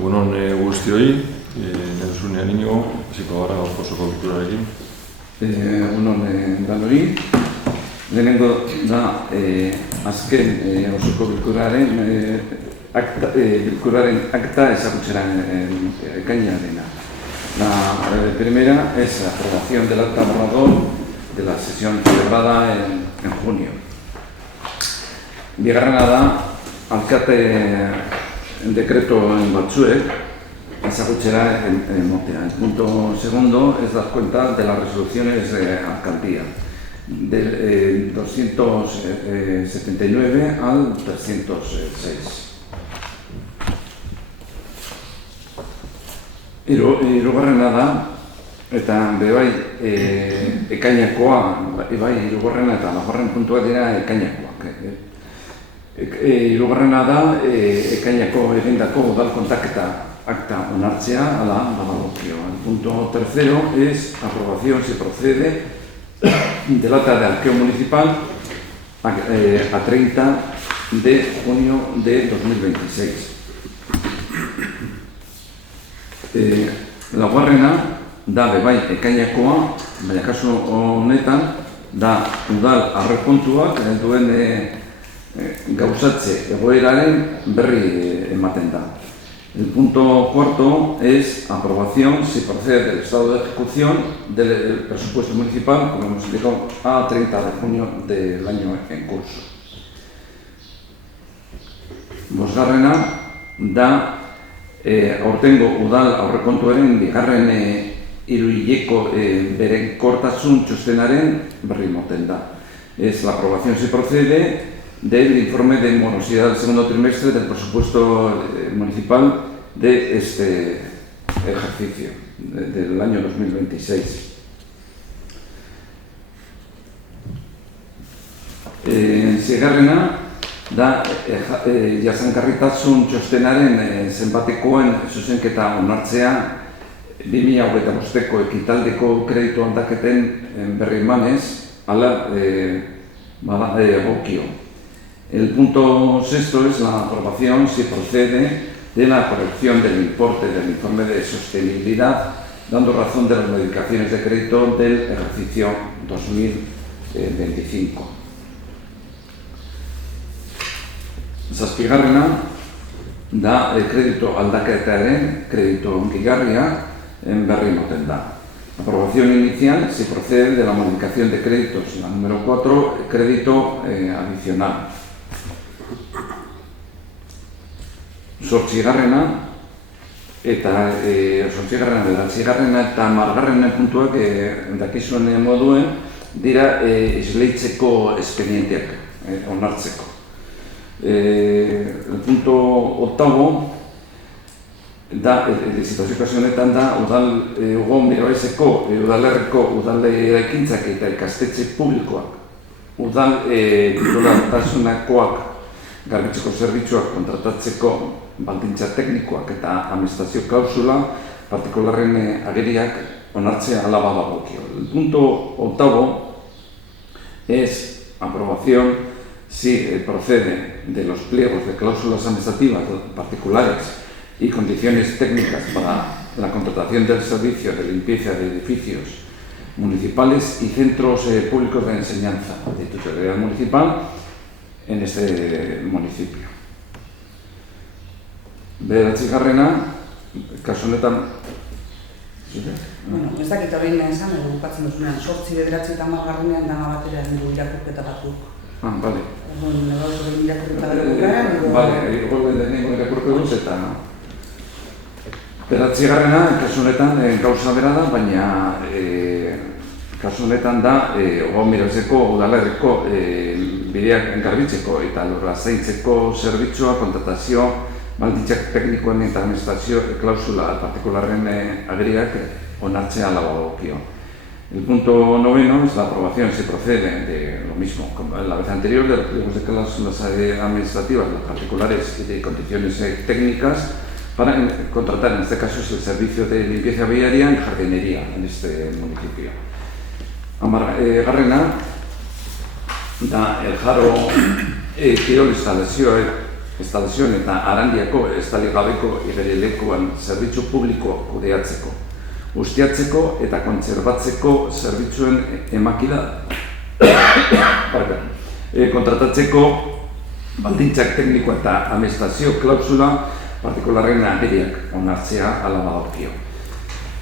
Egunon guztioi, neduzunean inigo, hasiko gara osoko bilkurarekin. Egunon danori. Lehenengo da azken osoko bilkuraren akta ezagutzera ekainarena. La primera es la aprobación del acta borrador de la sesión celebrada en junio. Bigarrena da, alkate decreto en batzuek ezagutzera motea. El punto segundo es dar cuenta de las resoluciones de alcaldía, del 279 al 306. Hirugarrena da, eta bebai ekainakoa, bai hirugarrena eta laugarren puntua dira ekainakoak. Hirugarrena da, ekainako egindako udal kontaketa acta onartzea, ala badagokio. El punto tercero es aprobación, si procede, del acta de arqueo municipal a 30 de junio de 2026. Laugarrena da bebai ekainakoa, baina kasu honetan da udal aurrekontuak duen gauzatze egoeraren berri ematen da. El punto cuarto es aprobación, si procede del estado de ejecución del presupuesto municipal, como hemos dicho, a 30 de junio del año en curso. Bosgarrena da aurtengo udal aurrekontuaren bigarren hiruhileko beren kortasun txostenaren berri ematen da. Es la aprobación, si procede, del informe de morosidad del segundo trimestre del presupuesto municipal de este ejercicio, del año 2026. Seigarrena da jasangarritasun txostenaren zenbatekoen zuzenketa onartzea 2025ko ekitaldeko kreditu aldaketen berri emanez, hala egokio. El punto sexto es la aprobación, si procede, de la corrección del importe del informe de sostenibilidad, dando razón de las modificaciones de crédito del ejercicio 2025. Zazpigarrena da kredito aldaketaren kredito gehigarria berri ematen da. Aprobación inicial, si procede de la modificación de créditos, la número 4, crédito adicional. Zortzigarrena eta bederatzigarrena eta hamargarrena puntuak dakizuen moduen dira esleitzeko espedienteak onartzeko. El punto octavo da, situazio kasu honetan da, Ugo Miroaizeko udalerriko udal eraikintzak eta ikastetxe publikoak, udal titulantasunakoak, garbitzeko zerbitzuak kontratatzeko baldintza teknikoak eta administrazio klausula partikularren ageriak onartzea hala badagokio. El punto octavo es aprobación, si procede de los pliegos de cláusulas administrativas particulares y condiciones técnicas para la contratación del servicio de limpieza de edificios municipales y centros públicos de enseñanza de titularidad municipal en este municipio. Bederatzigarrena, kasu honetan... Bueno, ez dakit horrein esan, edo bukatzen duzunean, 8, 9 eta 10 dana batera dugu irakurketa batzuk. Bale. Horrein irakurketa batzuk. Bale, horrein denengo irakurketa eta... Bederatzigarrena, kasu honetan gauza bera da, baina kasu honetan da Ugo Miroaizeko udalerriko bideak garbitzeko eta lurra zaintzeko zerbitzua, kontratazio, baldintzak teknikoen eta administrazio klausula partikularren ageriak onartzea hala badagokio. El punto noveno es la aprobación, si procede de lo mismo como la vez anterior, de los pliegos de cláusulas administrativas, las particulares y de condiciones técnicas para contratar, en este caso, el servicio de limpieza viaria y jardinería en este municipio. Garrena da el jaro kirol instalazioek instalazioen eta Arandiako estali gabeko igerilekuan zerbitzu publikoa kudeatzeko, ustiatzeko eta kontserbatzeko zerbitzuen emakida kontratatzeko baldintzak tekniko eta administrazio klausula partikularren ageriak onartzea ala badagokio.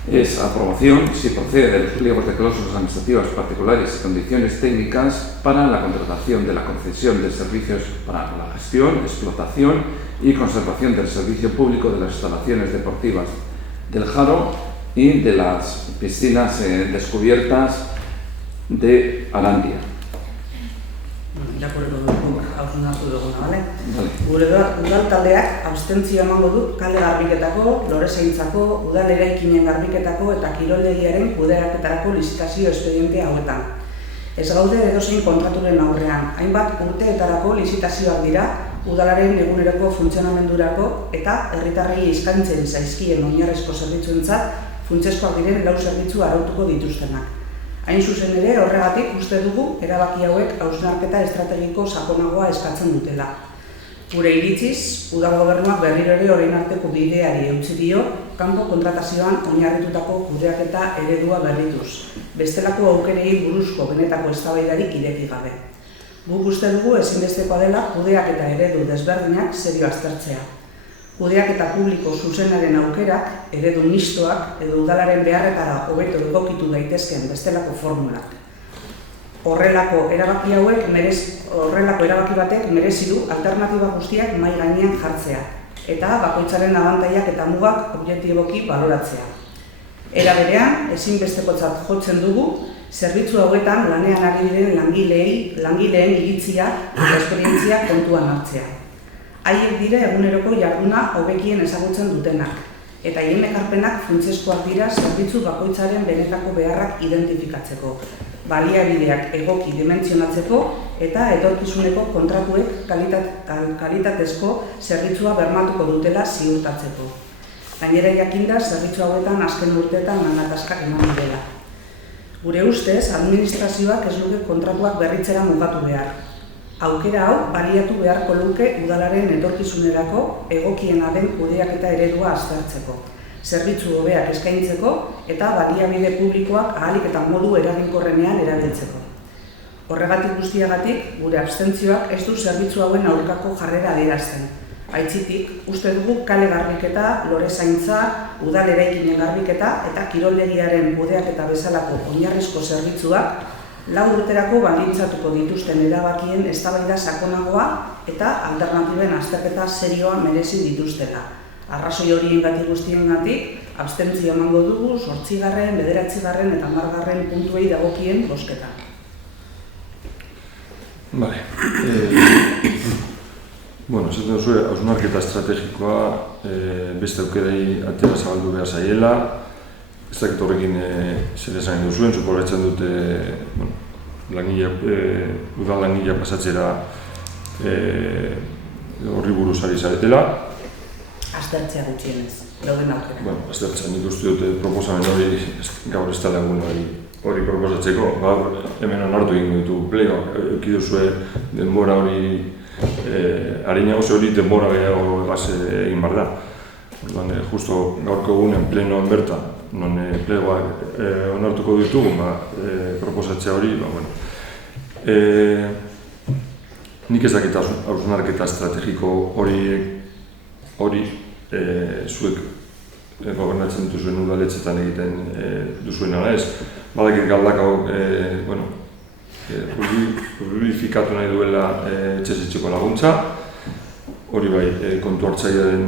Es aprobación si procede de los pliegos de cláusulas administrativas particulares y condiciones técnicas para la contratación de la concesión de servicios para la gestión, explotación y conservación del servicio público de las instalaciones deportivas del Jaro y de las piscinas descubiertas de Arandia. Irakurriko dugu, hausnartu duguna, bale? Gure udal taldeak abstentzio emango du kale garbiketako, lorezaintzako, udal eraikinen garbiketako eta kiroldegiaren kudeaketarako lizitazio espediente hauetan. Ez gaude edozein kontraturen aurrean, hainbat urteetarako lizitazioak dira udalaren eguneroko funtzionamendurako eta herritarrei eskaintzen zaizkien oinarrizko zerbitzuentzat funtsezkoak diren 4 zerbitzu arautuko dituztenak. Hain zuzen ere, horregatik uste dugu erabaki hauek hausnarketa estrategiko sakonagoa eskatzen dutela. Gure iritziz, udal gobernuak berriro ere orain arteko bideari eutsi dio, kanpo kontratazioan oinarritutako kudeaketa eredua berrituz, bestelako aukerei buruzko benetako eztabaidarik ireki gabe. Guk uste dugu ezinbestekoa dela kudeaketa eredu desberdinak serio aztertzea. Kudeaketa publiko zuzenaren aukerak, eredu mistoak edo udalaren beharretara hobeto egokitu daitezkeen bestelako formulak. Horrelako erabaki batek merezi du alternatiba guztiak mahai gainean jartzea eta bakoitzaren abantaiak eta mugak objektiboki baloratzea. Era berean, ezinbestekotzat jotzen dugu, zerbitzu hauetan lanean ari diren langileen iritzia eta esperientzia kontuan hartzea. Haiek dira eguneroko jarduna hobekien ezagutzen dutenak, eta haien ekarpenak funtsezkoak dira zerbitzu bakoitzaren benetako beharrak identifikatzeko, baliabideak egoki dimentsionatzeko eta etorkizuneko kontratuek kalitatezko zerbitzua bermatuko dutela ziurtatzeko. Gainera jakinda zerbitzu hauetan azken urteetan lan-gatazkak eman direla. Gure ustez, administrazioak ez luke kontratuak berritzera mugatu behar. Aukera hau baliatu beharko luke udalaren etorkizunerako egokiena den kudeaketa eredua aztertzeko, zerbitzu hobeak eskaintzeko eta baliabide publikoak ahalik eta modu eraginkorrenean erabiltzeko. Horregatik guztiagatik, gure abstentzioak ez du zerbitzu hauen aurkako jarrera adierazten. Aitzitik, uste dugu kale garbiketa, lorezaintza, udal eraikinen garbiketa eta kiroldegiaren kudeaketa bezalako oinarrizko zerbitzuak 4 urterako baldintzatuko dituzten erabakien eztabaida sakonagoa eta alternatiben azterketa serioa merezi dituztela. Arrazoi horiengatik guztiengatik, abstentzio emango dugu 8., 9. eta 10. puntuei dagokien bozketa. Vale. Bueno, esaten duzu, hausnarketa estrategikoa beste aukerei atera zabaldu behar zaiela. Ez dakit horrekin zer esan duzuen, suposatzen dute udal langileak pasatzera horri buruz ari zaretela. Aztertzea gutxienez, dauden aukera. Bueno, aztertzea, nik uste dute proposamen hori gaur ez dela egun hori proposatzeko. Gaur hemen onartu egingo ditu plegoak, ekiduzue denbora hori harina oso hori denbora gehiago egaz egin behar da. Justo gaurko egunen plenoan bertan, non plegoak onartuko ditugu, proposatzea hori, nik ez dakit hausnarketa estrategiko hori zuek gobernatzen dituzuen udaletxetan egiten duzuen ala ez. Badakit galdakau publifikatu nahi duela etxez-etxeko laguntza, hori bai kontu hartzailearen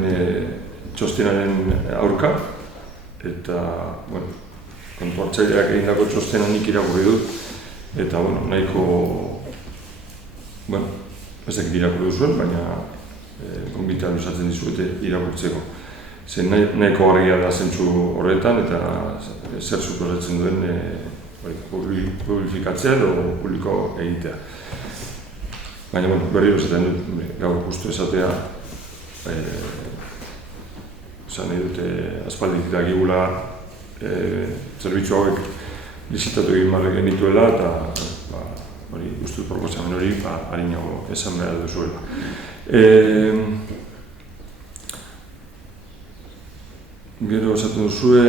txostenaren aurka, eta kontu hartzaileak egindako txostena nik irakurri dut, eta nahiko, ez dakit irakurri duzuen, baina gonbitea luzatzen dizuete irakurtzeko. Zer nahiko argia da zentzu horretan, eta zer suposatzen duen publifikatzea edo publiko egitea. Baina berriro esaten dut, gaur justu esatea, esan nahi dute aspaldik dagigula zerbitzu hauek lizitatu egin behar genituela eta uste proposamen hori harinago esan behar duzuela. Gero esaten duzue,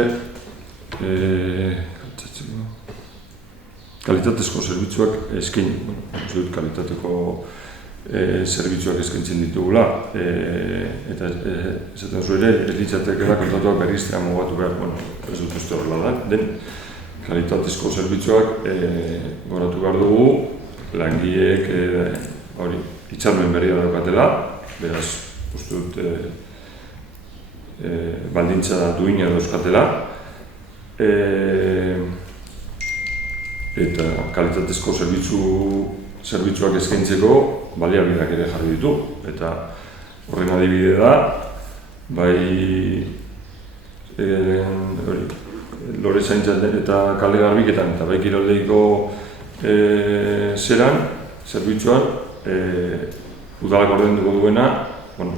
kalitatezko zerbitzuak eskaini. Uste dut kalitateko zerbitzuak eskaintzen ditugula, eta esaten duzu ere, ez litzatekeela kontratuak berriztea mugatu behar, ez dut uste horrela da, den kalitatezko zerbitzuak goratu behar dugu, langileek hitzarmen berria daukatela, beraz, uste dut baldintza duina dauzkatela, eta kalitatezko zerbitzuak eskaintzeko baliabideak ere jarri ditu, eta horren adibide da, bai lore zaintzan eta kale garbiketan, eta bai kiroldeiko zerbitzuan, udalak ordenduko duena,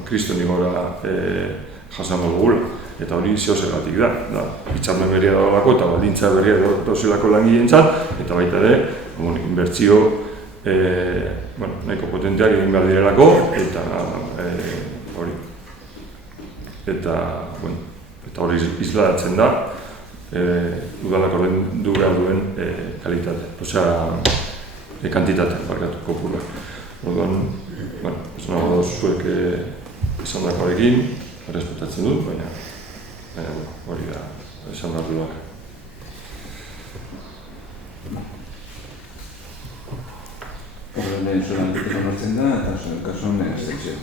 kristonik gora jasango dugula, eta hori zehozegatik da, hitzarmen berria dagoelako eta baldintza berria dauzelako langileentzat, eta baita ere, inbertsio nahiko potenteak egin behar direlako, eta hori. Eta hori isladatzen da, udalak ordendu behar duen kalitate, osea, kantitate, barkatu, kopura. Orduan, ez nago zuek esan dakoarekin, errespetatzen dut, baina hori da, esan behar duak. Horren zuen aldetik onartzen da, eta zuen kasuan abstentzio.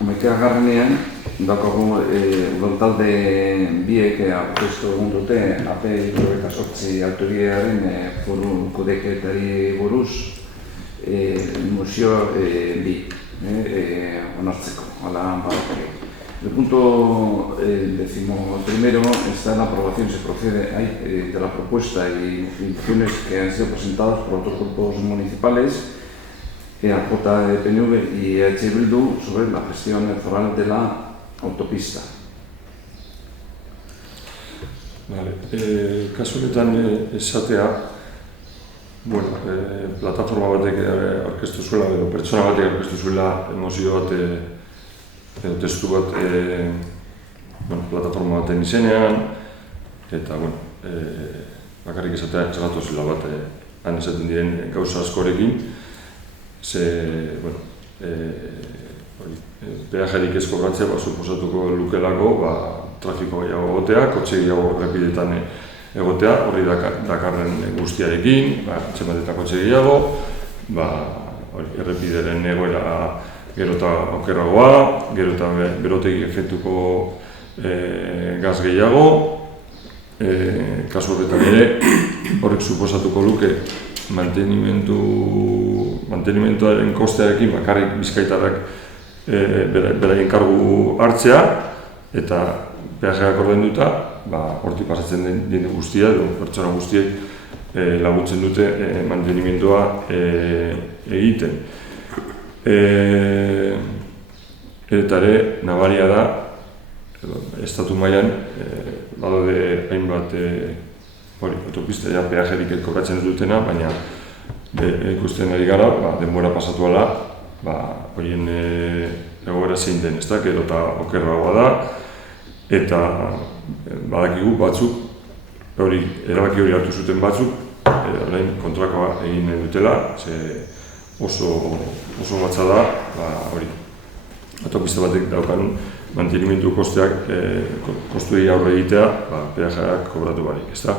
Hamaikagarrenean, daukagu udaltalde biek aurkeztu egun dute AP 78 autoriaren foru kudeketari buruz mozio bi onartzeko, hala badakari. El punto 11º está en la aprobación, se procede de la propuesta y funciones que han sido presentadas por otros grupos municipales, AJ, PNV y EH Bildu sobre la gestión foral de la autopista. Kasu honetan esatea, plataforma batek aurkeztu zuela, edo pertsona batek aurkeztu zuela emozio bat edo testu bat plataforma baten izenean, eta bakarrik esatea txalatu zela bat han esaten diren gauza askorekin, peajerik ez kobratzea suposatuko lukelako trafiko gehiago egotea, kotxe gehiago errepidetan egotea, horri dakarren guztiarekin, txemat eta kotxe gehiago, errepideren egoera gero eta okerragoa, gero eta berotegi efektuko gaz gehiago, kasu horretan ere, horrek suposatuko luke mantenimentuaren kostearekin bakarrik bizkaitarrak beraien kargu hartzea, eta peajeak ordainduta, hortik pasatzen den guztia, pertsona guztiek laguntzen dute mantenimendua egiten. Eta ere, nabaria da, estatu mailan badaude hainbat autopista peajerik kobratzen ez dutena, baina ikusten ari gara, denbora pasatu ala, horien egoera zein den, ez da, gero eta okerragoa da, eta badakigu batzuk, erabaki hori hartu zuten batzuk, orain kontrakoa egin dutela, oso batza da, autopista batek daukan mantenimendu kosteak, kostuei aurre egitea, peajeak kobratu barik, ez da.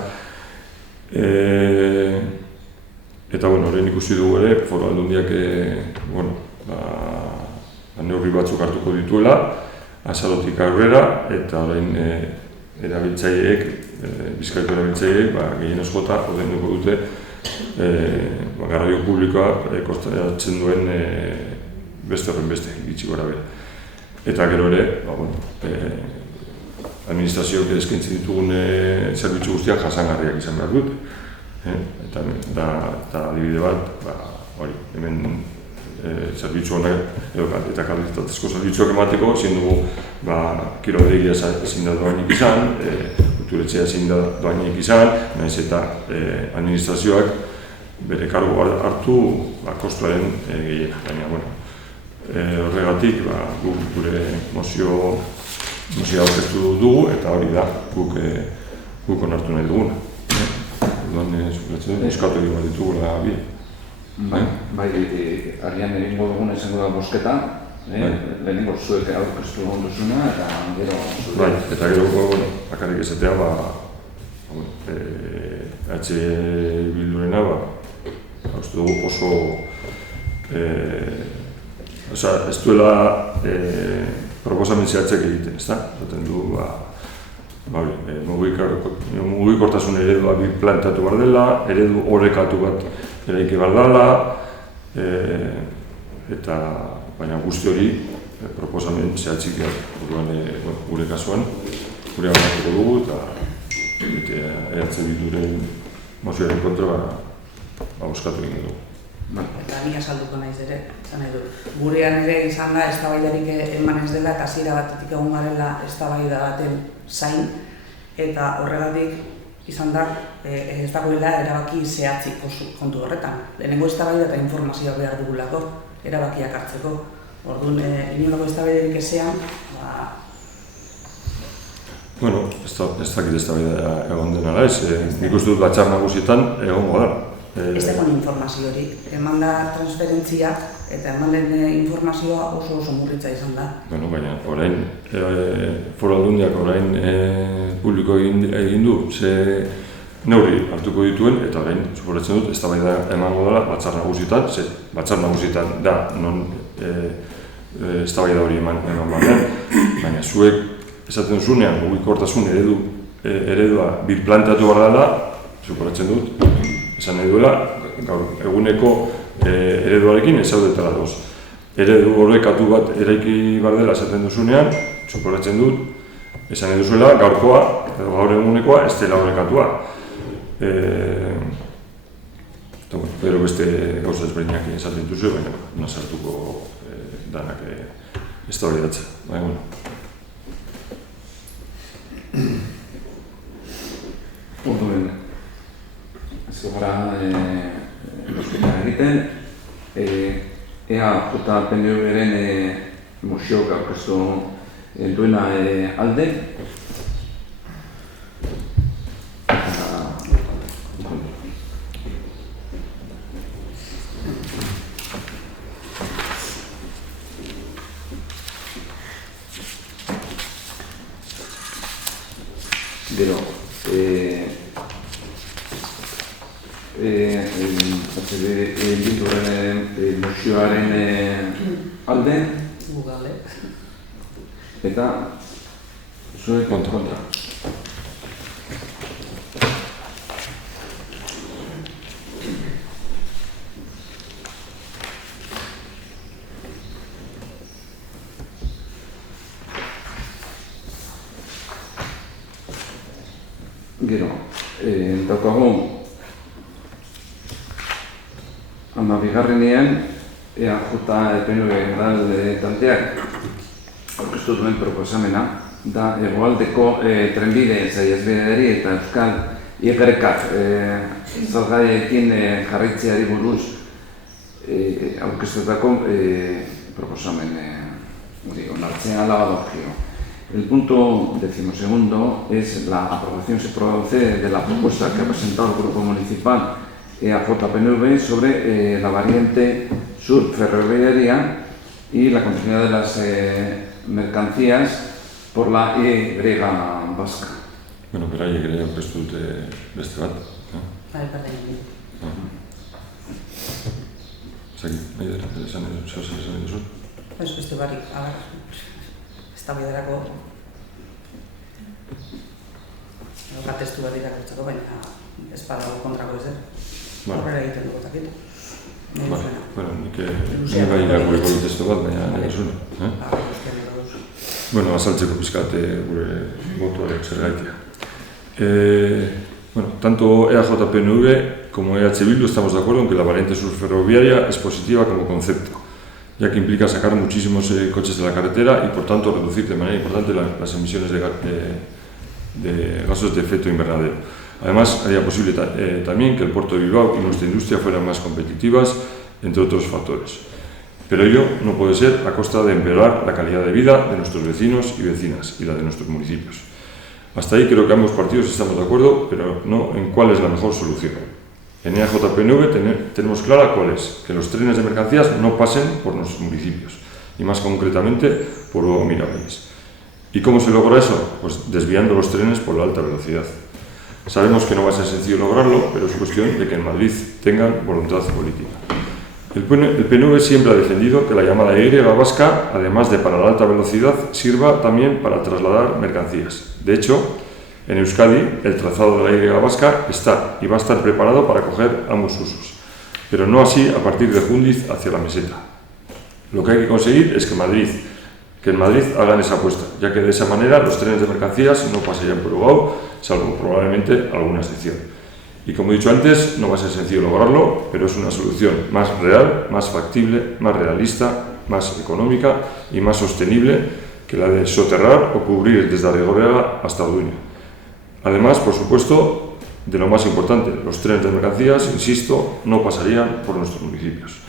Eta horrein ikusi dugu ere, foru aldundiak neurri batzuk hartuko dituela, azarotik aurrera, eta orain erabiltzaileek, bizkaiko erabiltzaileek, gehien askota ordainduko dute garraio publikoa kostatzen duen beste horren beste, gitxi gora bera. Eta gero ere, administrazioak eskaintzen ditugun zerbitzu guztiak jasangarriak izan behar dut. Eta adibide bat, hemen zerbitzu honek eta kalitatezko zerbitzuak emateko, ezin dugu kiroldegia ezin da doainik izan, kulturetxea ezin da doainik izan, nahiz eta administrazioak bere kargu hartu kostuaren gehiena. Baina, horregatik gure mozioa aurkeztu dugu eta hori da guk onartu nahi duguna. Orduan, eskatu egin bat ditugula bide. Bai, arian egingo duguna izango da bosketa, lehenengo zuek aurkeztu duzuna eta gero zuek. Bai, eta gero bakarrik esatea, Bildurena, uste dugu oso ez duela proposamen zehatzak egiten, ezta? Zaten du, mugikortasun eredua planteatu behar dela, eredu orekatu bat eraiki behar dela, eta baina guzti hori proposamen zehatzik gure kasuan, gure aurratuko dugu, eta Bilduren mozioaren kontra oskatu egin dugu. Eta nik azalduko naiz ere, zan nahi du. Gurean ere izan da, eztabaidarik eman ez dela, eta hasiera batetik egon garela eztabaida baten zain, eta horregatik izan da, ez dagoela erabaki zehatzik kontu horretan. Lehenengo eztabaida eta informazioa behar dugulako, erabakiak hartzeko. Orduan, inolako eztabaidarik ezean, Bueno, ez dakit eztabaida egon denara ez, nik uste dut batzar nagusietan egongo da. Ez dagoen informaziorik, eman da transferentziak eta eman den informazioa oso murritza izan da. Bueno, baina orain Foru Aldundiak orain publiko egin du, ze neurri hartuko dituen eta orain suposatzen dut eztabaida emango dela batzar nagusietan, ze batzar nagusietan da non eztabaida hori eman batean, baina zuek esaten zunean mugikortasun eredua birplanteatu behar dela, suposatzen dut, esan nahi duela, gaur eguneko ereduarekin ez zaudetela doz. Eredu horrekatu bat eraiki behar dela esaten duzunean, suposatzen dut, esan nahi duzuela, gaurkoa, edo gaur egunekoa, ez dela horrekatua. Pero beste gauza ezberdinak esaten duzu, baina nazartuko danak eztabaidatzen. Baina, Orduen, ez gara bosketan egiten, EAJ-PNV-ren moziok aurkeztu duena alde. Gero, Bildurren mozioaren alde eta zuek kontra. Gero, daukagu bigarrenean EAJ-PNV taldeak aurkeztu duen proposamena da hegoaldeko trenbide saihesbideari eta Euskal Y-ak salgaiekin jarraitzeari buruz aurkeztutako proposamen onartzea hala badagokio. El punto 12º es la aprobación se produce de la propuesta que ha presentado el Grupo Municipal EAJ-PNV sobre la variante sur ferroviaria y la continuidad de las mercancías por la Y vasca. Bueno, pero hay que aurkeztu dute beste bat. Bai, egin. Zaki, esan duzu? Ez beste barik, eztabaidarako testu bat irakurtzeko, baina ez badago kontrako ez horrela egiten dugu takit. Bueno, nik bai irakurriko dut testu bat, baina nahi zuen. Bueno, azaltzeko pizkat gure botuaren zergaitia. Bueno, tanto EAJ-PNV como EH Bildu estamos de acuerdo en que la variante sur ferroviaria es positiva como concepto, ya que implica sacar muchísimos coches de la carretera y por tanto reducir de manera importante las emisiones de de gases de efecto invernadero. Además, haría posible también que el puerto de Bilbao y nuestra industria fueran más competitivas, entre otros factores. Pero ello no puede ser a costa de empeorar la calidad de vida de nuestros vecinos y vecinas y la de nuestros municipios. Hasta ahí creo que ambos partidos estamos de acuerdo, pero no en cuál es la mejor solución. En EAJPNV tenemos clara cuál es, que los trenes de mercancías no pasen por nuestros municipios, y más concretamente por Uego Miralles. ¿Y cómo se logra eso? Pues desviando los trenes por la alta velocidad. Sabemos que no va a ser sencillo lograrlo, pero es cuestión de que en Madrid tengan voluntad política. El PNV siempre ha defendido que la llamada Y vasca, además de para la alta velocidad, sirva también para trasladar mercancías. De hecho, en Euskadi, el trazado de la Y vasca está y va a estar preparado para acoger ambos usos, pero no así a partir de Jundiz hacia la meseta. Lo que hay que conseguir es que en Madrid hagan esa apuesta, ya que de esa manera los trenes de mercancías no pasarían por Bilbao, salvo probablemente alguna excepción. Y como he dicho antes, no va a ser sencillo lograrlo, pero es una solución más real, más factible, más realista, más económica y más sostenible que la de soterrar o cubrir desde Arrigorriaga hasta Orduña. Además, por supuesto, de lo más importante, los trenes de mercancías, insisto, no pasarían por nuestros municipios.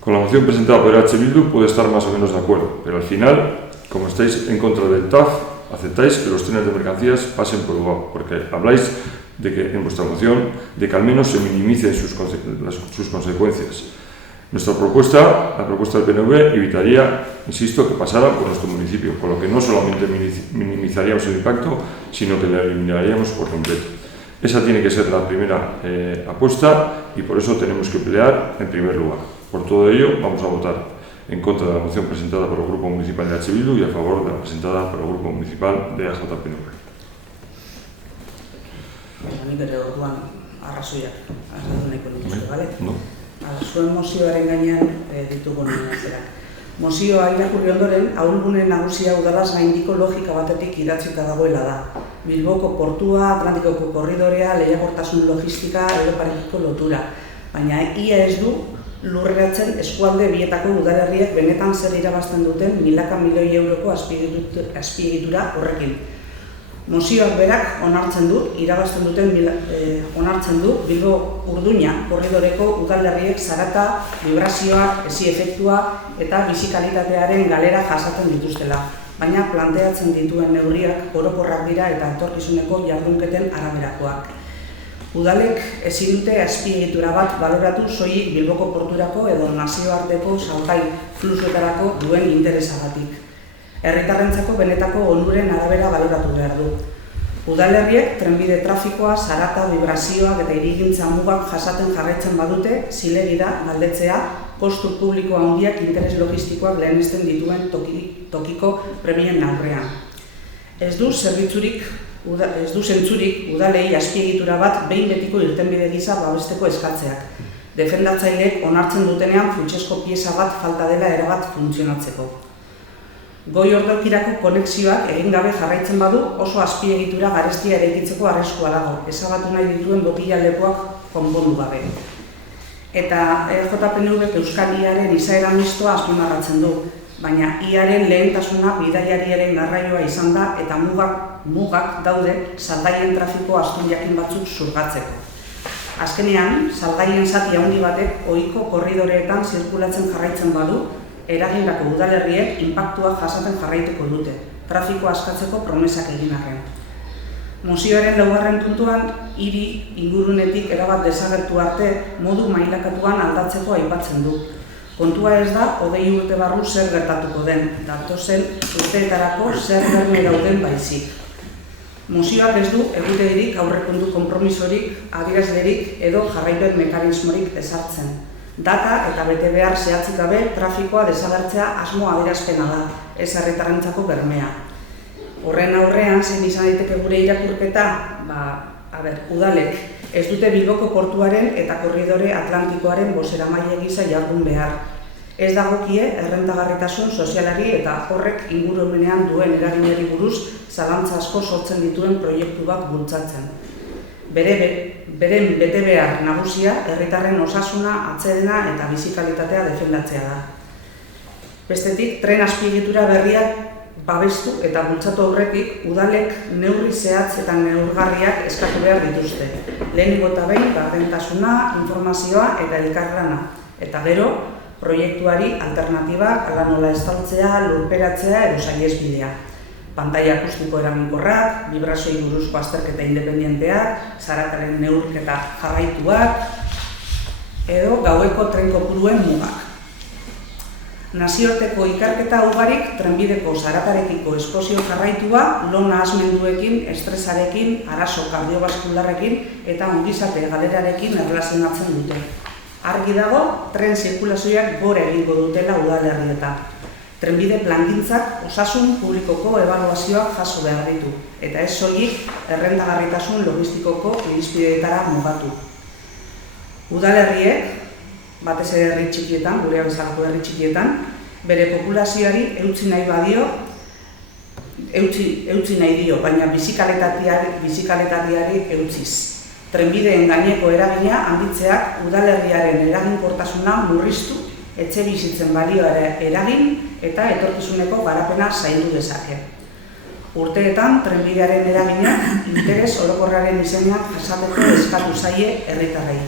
Con la moción presentada por EH Bildu puede estar más o menos de acuerdo, pero al final, como estáis en contra del TAF, aceptáis que los trenes de mercancías pasen por Bilbao, porque habláis de que en vuestra moción, de que al menos se minimicen sus consecuencias. Nuestra propuesta, la propuesta del PNV, evitaría, insisto, que pasaran por nuestro municipio, con lo que no solamente minimizaríamos el impacto, sino que lo eliminaríamos por completo. Esa tiene que ser la primera apuesta y por eso tenemos que pelear en primer lugar. Por todo ello, vamos a votar en contra de la moción presentada por el Grupo Municipal de EH Bildu y a favor de la presentada por el Grupo Municipal de EAJPNV. Nik ere orduan arrazoiak azaldu nahiko nituzke, bale? No. Zuen mozioaren gainean ditugu zerak. Mozioa irakurri ondoren, ahulgune nagusia udalaz gaindiko logika batetik idatzita dagoela da. Bilboko portua, Atlantikoko korridorea, lehiakortasun logistika, Europarekiko lotura. Baina ia ez du lurreratzen eskualde bietako udalerriak benetan zer irabazten duten milaka milioi euroko azpiegitura horrekin. Mozioak berak onartzen du Bilbo Urduña korridoreko udalerriek zarata, vibrazioa, hesi efektua eta bizikalitatearen galera jasaten dituztela, baina planteatzen dituen neurriak orokorrak dira eta etorkizuneko jardunketen araberakoak. Udalek ezin dute azpiegitura bat baloratu soilik Bilboko porturako edo nazioarteko salgai fluxuetarako duen interesagatik. Herritarrentzako benetako onuren arabera baloratu behar du. Udalerriek trenbide trafikoa, zarata, vibrazioak eta hirigintza mugak jasaten jarraitzen badute, zilegi da galdetzea kostu publiko handiak interes logistikoak lehenesten dituen tokiko premien aurrean. Ez du zentzurik udalei azpiegitura bat behin betiko irtenbide gisa babesteko eskatzeak. Defendatzaileek onartzen dutenean funtsezko pieza bat falta dela erabat funtzionatzeko. Goi ordokirako konexioak egin gabe jarraitzen badu oso azpiegitura garestia eraikitzeko arriskua dago, ezabatu nahi dituen botila lepoak konpondu gabe. Eta EAJPNV Euskal-Iaren izaera mistoa azpimarratzen du, baina iaren lehentasuna bidaiariaren garraioa izan da eta mugak daude salgaien trafiko astun jakin batzuk zurgatzeko. Azkenean, salgaien zati handi batek ohiko korridoreetan zirkulatzen jarraitzen badu, eragindako udalerriek inpaktua jasaten jarraituko dute, trafikoa askatzeko promesak egin arren. Mozioaren laugarren puntuan, hiri ingurunetik erabat desagertu arte modu mailakatuan aldatzeko aipatzen du. Kontua ez da, 20 urte barru zer gertatuko den, datozen urteetarako zer berme dauden baizik. Mozioak ez du egutegirik, aurrekontu konpromisorik, adierazlerik edo jarraipen mekanismorik ezartzen. Data eta bete behar zehatzik gabe trafikoa desagertzea asmo adierazpena da, ez herritarrentzako bermea. Horren aurrean, zein izan daiteke gure irakurketa, udalek ez dute Bilboko portuaren eta korridore atlantikoaren bozeramaile gisa jardun behar. Ez dagokie errentagarritasun sozialari eta horrek ingurumenean duen eraginari buruz zalantza asko sortzen dituen proiektu bat bultzatzen. Beren betebehar nagusia herritarren osasuna, atsedena eta bizikalitatea defendatzea da. Bestetik, tren azpiegitura berriak babestu eta bultzatu aurretik udalek neurri zehatz eta neurgarriak eskatu behar dituzte. Lehenengo eta behin gardentasuna, informazioa eta elkarlana. Eta gero, proiektuari alternatibak, ala nola estaltzea, lurperatzea edo saihesbidea. Pantaila akustiko eraginkorrak, vibrazioi buruzko azterketa independenteak, zarataren neurketa jarraituak, edo gaueko tren kopuruen mugak. Nazioarteko ikerketa ugarik trenbideko zaratarekiko esposio jarraitua, lona asmenduekin, estresarekin, arazo kardiobaskularrekin eta ongizate galerarekin erlazionatzen dute. Argi dago, tren zirkulazioak gora egingo dutela udalerrietan. Trenbide plangintzak osasun publikoko ebaluazioak jaso behar ditu, eta ez soilik errentagarritasun logistikoko irizpideetara mugatu. Udalerriek, batez ere herri txikietan, gure bezalako herri txikietan, bere populazioari eutsi nahi dio, baina bizikaletateari eutsiz. Trenbideen gaineko eragina handitzeak udalerriaren eraginkortasuna murriztu, etxe bizitzen balioa eragin eta etorkizuneko garapena zaindu dezake. Urteetan, trenbidearen eraginak interes orokorraren izenean jasateko eskatu zaie herritarrei.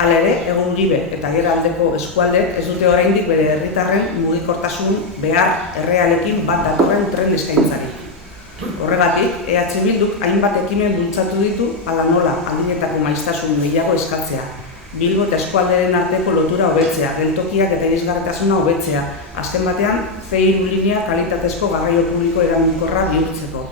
Hala ere, egun Uribe eta Geraldeko eskualdeek ez dute oraindik bere herritarren mugikortasun behar errealekin bat datorren tren eskaintzari. Horregatik, EH Bilduk hainbat ekimen bultzatu ditu ala nola aldinetako maiztasun gehiago eskatzea. Bilbo eta eskualderen arteko lotura hobetzea, geltokiak eta irisgarritasuna hobetzea, azken batean, C3 linea kalitatezko garraio publiko eraginkorra bihurtzeko.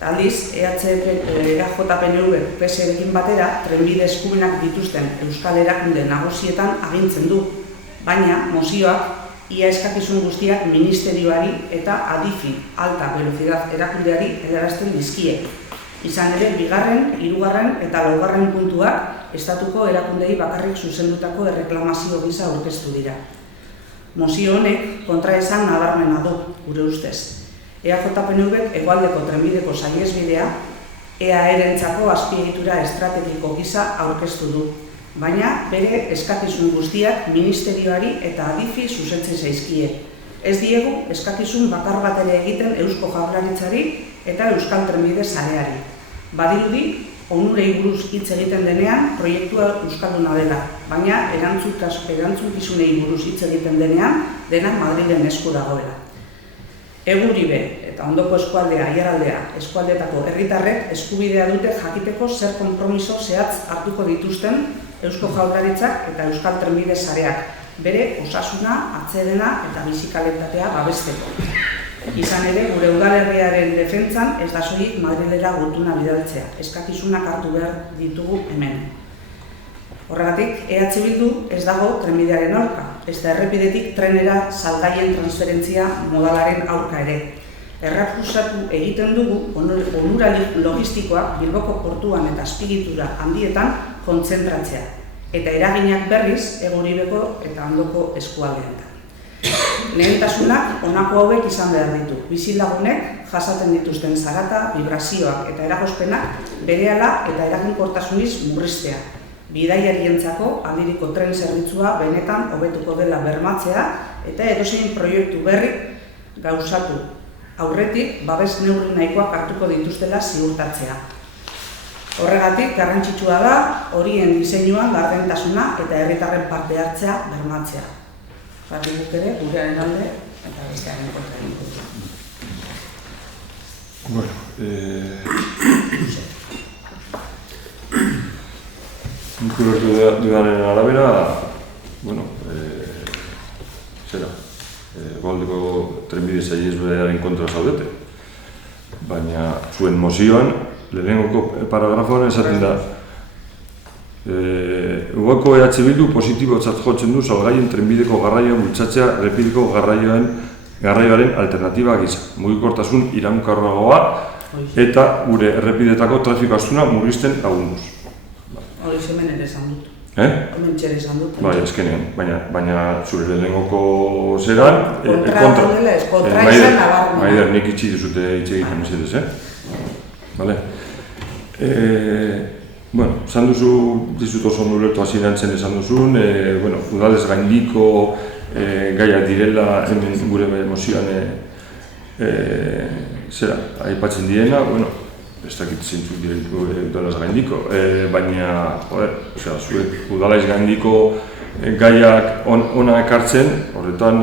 Aldiz, EAJPNV PSrekin batera, trenbide eskumenak dituzten euskal erakunde nagusietan agintzen du, baina mozioak ia eskakizun guztiak ministerioari eta ADIFI, alta velocidad erakundeari helarazten dizkie. Izan ere, 2., 3. eta 4. puntuak estatuko erakundei bakarrik zuzendutako erreklamazio gisa aurkeztu dira. Mozio honek kontraesan nabarmena du, gure ustez. EAJPNVek hegoaldeko trenbideko saihesbidea EAE-rentzako azpiegitura estrategiko gisa aurkeztu du, baina bere eskakizun guztiak ministerioari eta ADIFI zuzentzen zaizkie. Ez diegu eskakizun bakar bat ere egiten Eusko Jaurlaritzari eta Euskal Trenbide Sareari. Badirudi, onurei buruz hitz egiten denean proiektua euskalduna dela, baina erantzukizunei buruz hitz egiten denean dena Madrilen esku dagoela. Uribe eta ondoko eskualdea, aiaraldea, eskualdeetako herritarrek eskubidea dute jakiteko zer konpromiso zehatz hartuko dituzten Eusko Jaurlaritzak eta Euskal Trenbide Sareak, bere osasuna, atsedena eta bizikalitatea babesteko. Izan ere, gure udalerriaren defentsan ez da soilik Madrilera gutuna bidaltzea, eskakizunak hartu behar ditugu hemen. Horregatik, EH Bildu ez dago trenbidearen aurka, ez da errepidetik trenera salgaien transferentzia modalaren aurka ere. Errefusatu egiten dugu onura logistikoak Bilboko portuan eta azpiegitura handietan kontzentratzea, eta eraginak berriz Uribeko eta ondoko eskualdeetan. Lehentasunak honako hauek izan behar ditu. Bizilagunek jasaten dituzten zarata, vibrazioak eta eragozpenak berehala eta eraginkortasuniz murriztea. Bidaiarientzako aldiriko tren zerbitzua benetan hobetuko dela bermatzea eta edozein proiektu berrik gauzatu aurretik babes neurri nahikoak hartuko dituztela ziurtatzea. Horregatik garrantzitsua da horien diseinuan gardentasuna eta herritarren parte hartzea bermatzea. Guk ere, gurearen alde eta bestearen kontra egingo dugu. Nik ulertu dudaren arabera, Hegoaldeko trenbide saihesbidearen kontra zaudete. Baina zuen mozioan, lehenengoko paragrafoan esaten da Hegoako EH Bildu positibotzat jotzen du salgaien trenbideko garraioan bultzatzea errepideko garraioaren alternatiba gisa. Mugikortasun iraunkorragoa eta gure errepidetako trafiko astuna murrizten lagunduz. Hori hemen ere esan dut. Hemen txere esan dut. Bai, ezkenean, baina zure lehenengoko zeran kontra izan nabarmen. Maider, nik itxi duzute hitz egiten mesedez, Bale? Esan duzu, dizut oso nulertu hasi erantzen esan duzun, udalez gaindiko gaiak direla hemen gure mozioan zera, aipatzen direna, bueno, ez dakit zintzuk diretu udalaz gaindiko, baina, zuek udalaz gaindiko gaiak ona ekartzen, horretan,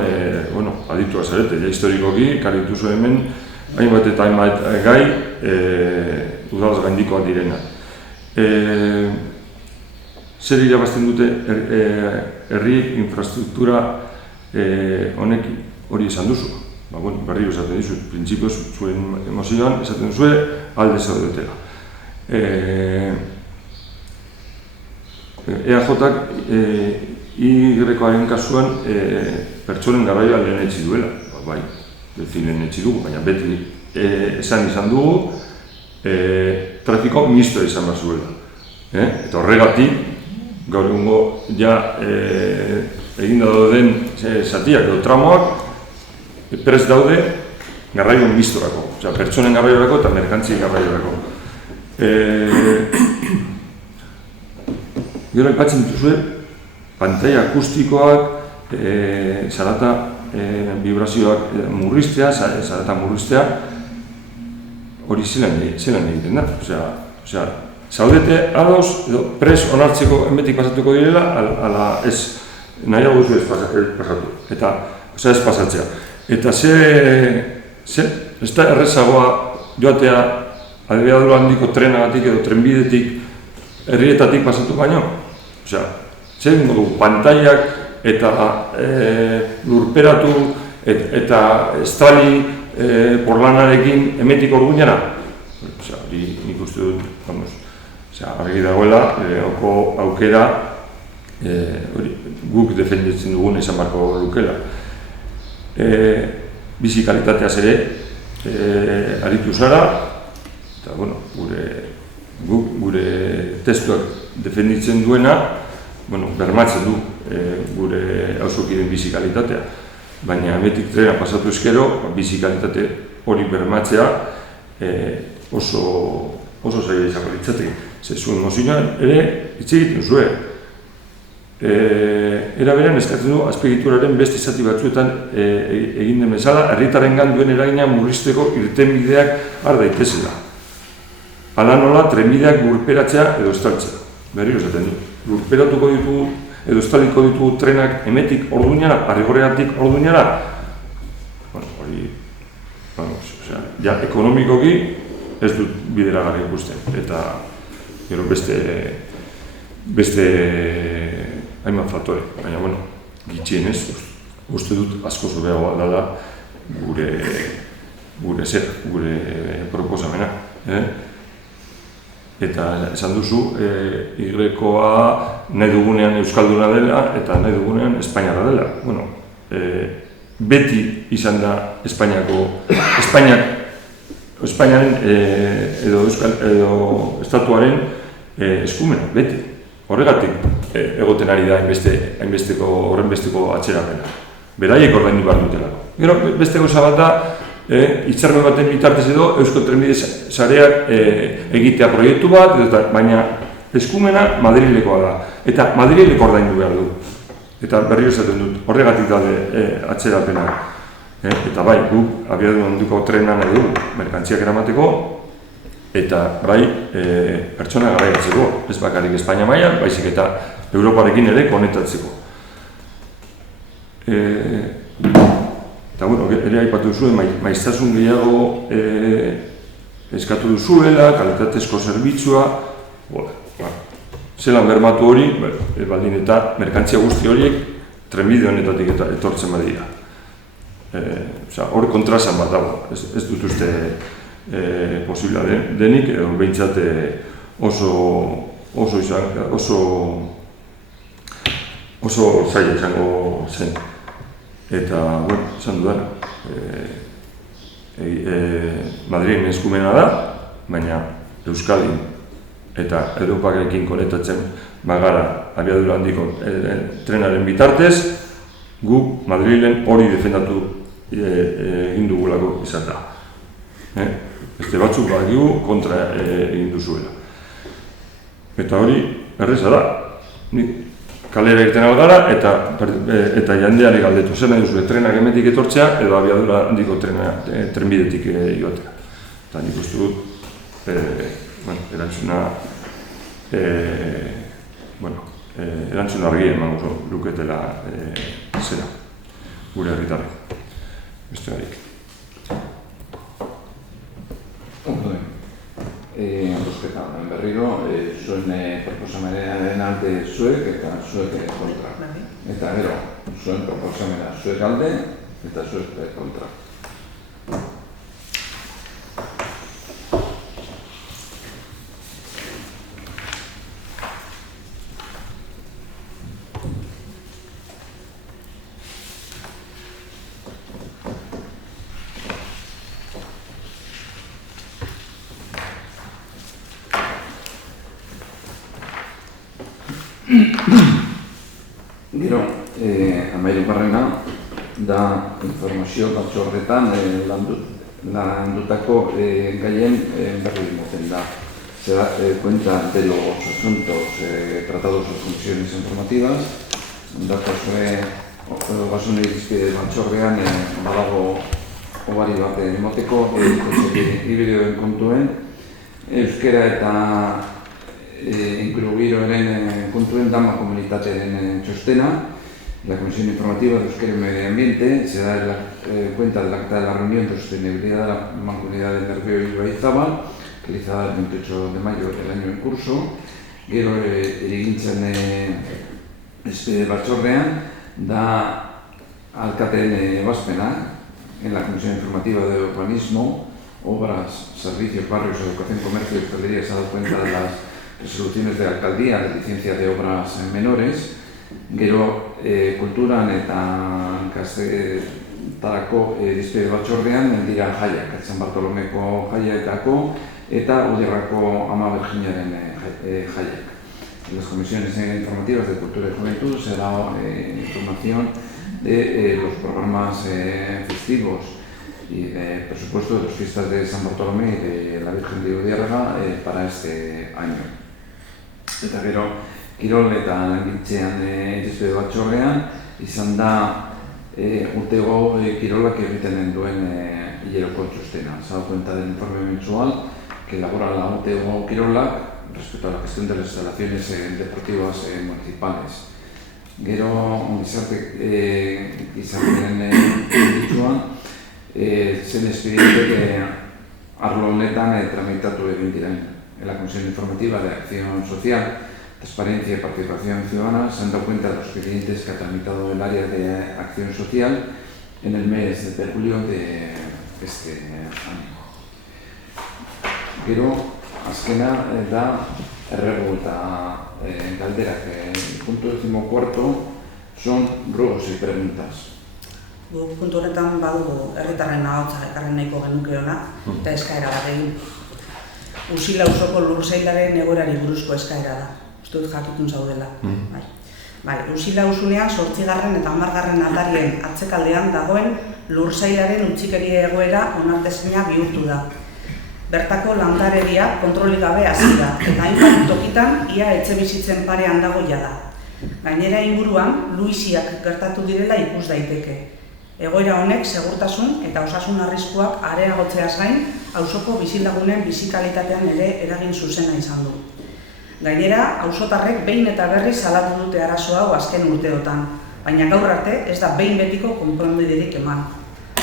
aditua zarete, historikoki, ekarri dituzu hemen, hainbat eta hainbat gai udalaz gaindikoak direna. Zer irabazten dute herri infrastruktura honek hori esan duzu? Berriro esaten dizut, printzipioz zuen emozioan esaten zuen alde zaudetela. EAJak Y-aren kasuan pertsonen garraioa lehenetsi duela. Bai, beti lehenetsi dugu, baina beti esan izan dugu trafiko mistoa izan behar zuela. Eta horregatik, gaur egungo egin dauden zatiak edo tramoak prest daude garraio mistorako, pertsonen garraiorako eta merkantzien garraiorako. Gero aipatzen dituzue, pantaila akustikoak, zarata vibrazioak murriztea, zarata murriztea, hori zelan egiten da. Zaudete ados, edo pres onartzeko emetik pasatuko direla, ala ez, nahiago duzu ez pasatu, eta ez pasatzea. Eta ez da errezagoa joatea abiadura handiko trenagatik edo trenbidetik herrietatik pasatu baino. Zer egingo du, pantailak eta lurperatu eta estali porlanarekin emetik orduñara? Nik uste dut, argi dagoela, aukera guk defenditzen dugun izan barko lukela. Bizi kalitateaz ere aritu zara, eta gure testuak defenditzen duena bermatzen du gure auzokideen bizi kalitatea. Baina emetik trena pasatu eskero, bizi kalitate hori bermatzea oso zaila izango litzateke. Zuen mozioan ere hitz egiten zuen. Era berean eskatzen du azpiegituraren beste zati batzuetan egin den bezala, herritarrengan duen eragina murrizteko irtenbideak har daitezela. Hala nola, trenbideak lurperatzea edo estaltzea. Berriro esaten du. Lurperatuko ditugu edo estaliko ditugu trenak emetik orduñara, Arrigorriagatik orduñara. Hori, ekonomikoki ez dut bideragarri ikusten. Eta gero beste hainbat faktore, baina gitxienez, uste dut asko zubeagoa dela gure proposamena. Eta esan duzu, Y-koa nahi dugunean euskalduna dela eta nahi dugunean espainiarra dela. Beti izan da Espainiaren edo estatuaren eskumena, beti. Horregatik egoten ari da horrenbesteko atxerapena. Beraiek ordaindu behar dutelako. Gero, beste gauza bat da, hitzarmen baten bitartez edo Eusko Trenbide sareak egitea proiektu bat, baina eskumena Madrilekoa da. Eta Madrileko ordaindu behar du. Eta berriro esaten dut, horregatik daude atxerapena. Eta bai, guk abiadura handiko trena nahi dugu, merkantziak eramateko, eta bai, pertsona garraiatzeko, ez bakarrik Espainia mailan, baizik eta Europarekin ere konektatzeko. Eta, ere aipatu duzuen, maiztasun gehiago eskatu duzuela, kalitatezko zerbitzua, zelan bermatu hori, baldin eta merkantzia guzti horiek trenbide honetatik etortzen badira. Hor kontrasan bat dago, ez dut uste posibla denik, edo behintzat oso zaila izango zen. Eta, esan dudan, Madrilen eskumena da, baina Euskadin eta Europarekin konektatzen bagara abiadura handiko trenaren bitartez, gu Madrilen hori defendatu egin dugulako izan da. Beste batzuk badakigu kontra egin duzuela. Eta hori erreza da. kalera irten gara eta jandeari galdetu. Zer nahi duzu, trenak hemendik etortzea edo abiadura handiko trenbidetik joatea. Eta nik uste dut, erantzun argi emango luketela zera, gure herritarrek. Beste barik. Adosketa berriro, zuen proposamenaren alde zuek eta zuek kontra. Eta gero, zuen proposamena zuek alde eta zuek kontra. Gero, 13. da informazio batzordetan landutako gaien berri moten da. Se da cuenta de los asuntos tratados en comisiones informativas, ogasun irizpide batzordean badago obari bat emoteko ibideoen kontuen, euskera eta incluiroren kontuen dama komunitatearen txostena. La Comisión Informativa de Euskera y Medio Ambiente se da cuenta del acta de la reunión de sostenibilidad de la Mancomunidad de Nervión y Ibaizabal, realizada el 28 de mayo del año en curso. Gero erigintzen espide batzordean da alkateen ebazpena en la Comisión Informativa de Urbanismo, Obras, Servicios, Barrios, Educación, Comercio y Hostelería se ha dado cuenta de las resoluciones de la alcaldía de licencia de obras menores. Gero kulturan eta gaztetarako irizpide batzordean dira jaiak, San Bartolomeko jaietako eta Uderrako Ama Berginaren jaiak. En las comisiones informativas de Cultura y Juventud se da información de los programas festivos y de presupuesto de las fiestas de San Bartolomé y de la Virgen de Uderra para este año. Eta gero, Kirol eta langintzean irizpide batzordean, izan da urtego kirolak egiten duen hileroko txostena. Se ha dado cuenta del informe mensual que elabora la urtego kirolak respecto a la gestión de las instalaciones deportivas municipales. Gero, gizartearen ditzuan, zen espediente arlo honetan tramitatu egin diren. En la Comisión Informativa de Acción Social, Transparencia y Participación Ciudadana se han dado cuenta de los expedientes que ha tramitado el área de acción social en el mes de julio de este año. Gero, azkena da erregu eta galderak. El punto 14 son ruegos y preguntas. Puntu horretan badugu herritarren ahotsa ekarri nahiko genukeona eta eskaera bat egin. Usila auzoko lursailaren egoerari buruzko eskaera da. Uste dut jakitun zaudela. Usila auzunean 8. eta 10. atarien atzekaldean dagoen lursailaren utzikeria egoera onartezina bihurtu da. Bertako landaredia kontrolik gabe hasi da, eta hainbat tokitan ia etxebizitzen parean dago jada. Gainera inguruan, luiziak gertatu direla ikus daiteke. Egoera honek segurtasun eta osasun arriskuak areagotzeaz gain, auzoko bizilagunen bizikalitatean ere eragin zuzena izan du. Gainera, auzotarrek behin eta berriz salatu dute arazo hau azken urteotan, baina gaur arte ez da behin betiko konponbiderik eman.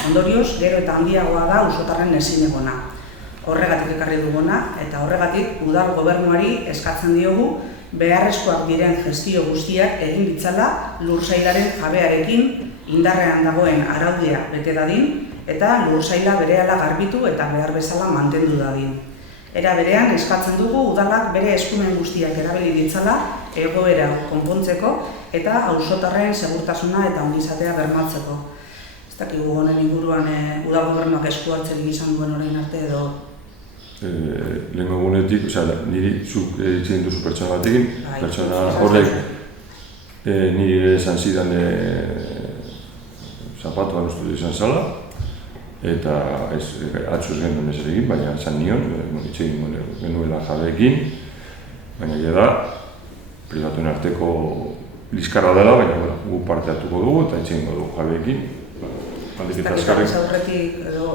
Ondorioz, gero eta handiagoa da auzotarren ezinegona. Horregatik ekarri duguna eta horregatik udal gobernuari eskatzen diogu beharrezkoak diren gestio guztiak egin ditzala lursailaren jabearekin indarrean dagoen araudia bete dadin eta lursaila berehala garbitu eta behar bezala mantendu dadin. Era berean eskatzen dugu udalak bere eskumen guztiak erabili ditzala egoera konpontzeko eta auzotarren segurtasuna eta ongizatea bermatzeko. Ez dakigu honen inguruan udal gobernuak esku hartzerik izan duen orain arte edo lehenko egunetik, niri zuk itzen duzu pertsona batekin, pertsona horrek niri ere esan zidan zapatuan ustu izan zala, eta atzuz gendun ez egin, baina esan nion, itzen genuela jabeekin, baina da, pribatuen arteko liskarra dela, baina gu parte hartuko dugu eta itxingo dugu jabeekin. Ez aurretik edo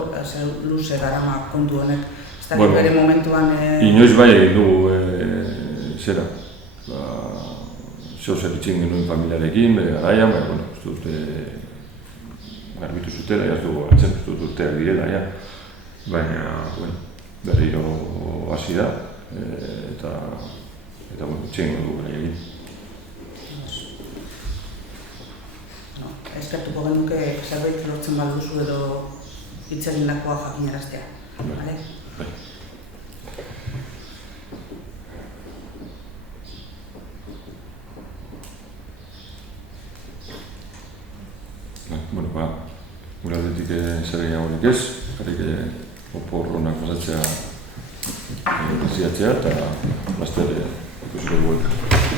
luze darama kontu honek, ez dakit bere momentuan... Inoiz bai egin dugu zera, zer itxin genuen familiarekin, bere garaian, baina, ez dut garbitu zutela, ez dugu atzen, ez dut urteak direla, baina, berriro hasi da, eta itxingo dugu bere egin. Eskertuko genuke zerbait lortzen baduzu edo hitz egindakoa jakinaraztea. Gure aldetik zer gehiagorik ez, jarrik opor honak pasatzea biziatzea eta laster ikusiko dugu.